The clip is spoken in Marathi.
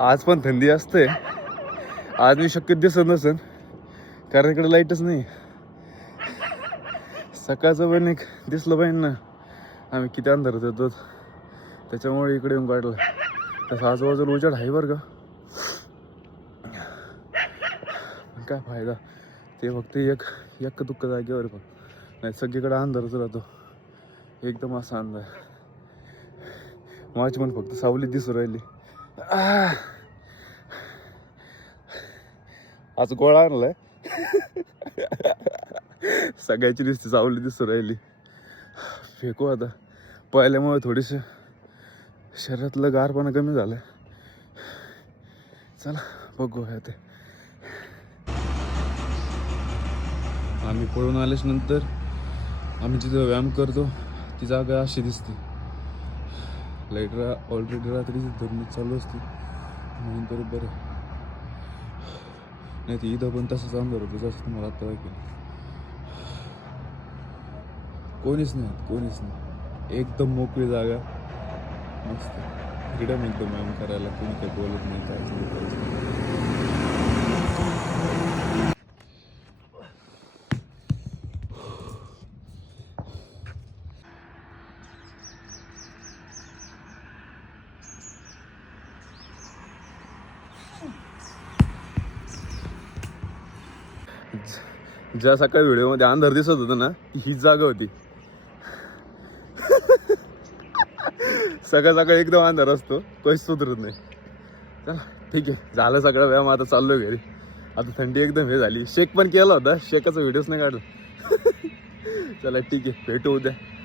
आज पण थंडी असते. आज मी शक्य दिसत नसेल कारण इकडे लाईटच नाही. सकाळचं पण एक दिसलं पाहिजे ना आम्ही किती अंधारात येतो, त्याच्यामुळे इकडे येऊन काढलं. तसं आजूबाजूला उजेड आहे बरं का, पण काय फायदा, ते फक्त एक दुःख जागेवर पण नाही, सगळीकडे अंधारच राहतो एकदम असा अंधार. माझी पण फक्त सावली दिसू राहिली. आज गोळा आणलाय सगळ्याची दिसते सावली दिसू राहिली. फेकू आता, पहिल्यामुळे थोडीशी शरीरातलं गारपणा कमी झालाय. चला बघू ते. आम्ही पळून आल्याच नंतर आम्ही जिथं व्यायाम करतो ती जागा अशी दिसते. लाईट ऑलरेडी रात्रीची धरणी चालू असते म्हणून तरी बरं, नाही ती इथं पण तसंच अंधार होतं जसं तुम्हाला आता ऐकेल. कोणीच नाही, एकदम मोकळी जागा, मस्त फ्रीडम एकदम व्यायाम करायला. कोणी काही बोलत नाही, काहीच नाही. ज्या सकाळी व्हिडिओमध्ये अंधार दिसत होतं ना हीच जागा होती. सकाळ सकाळी एकदम अंधार असतो, काहीच सुधरत नाही. चला ठीक आहे, झालं सगळं व्यायाम, आता चाललो घरी. आता थंडी एकदम हे झाली. शेक पण केला होता, शेकाचा व्हिडिओच नाही काढला. चला ठीक आहे, भेटू उद्या.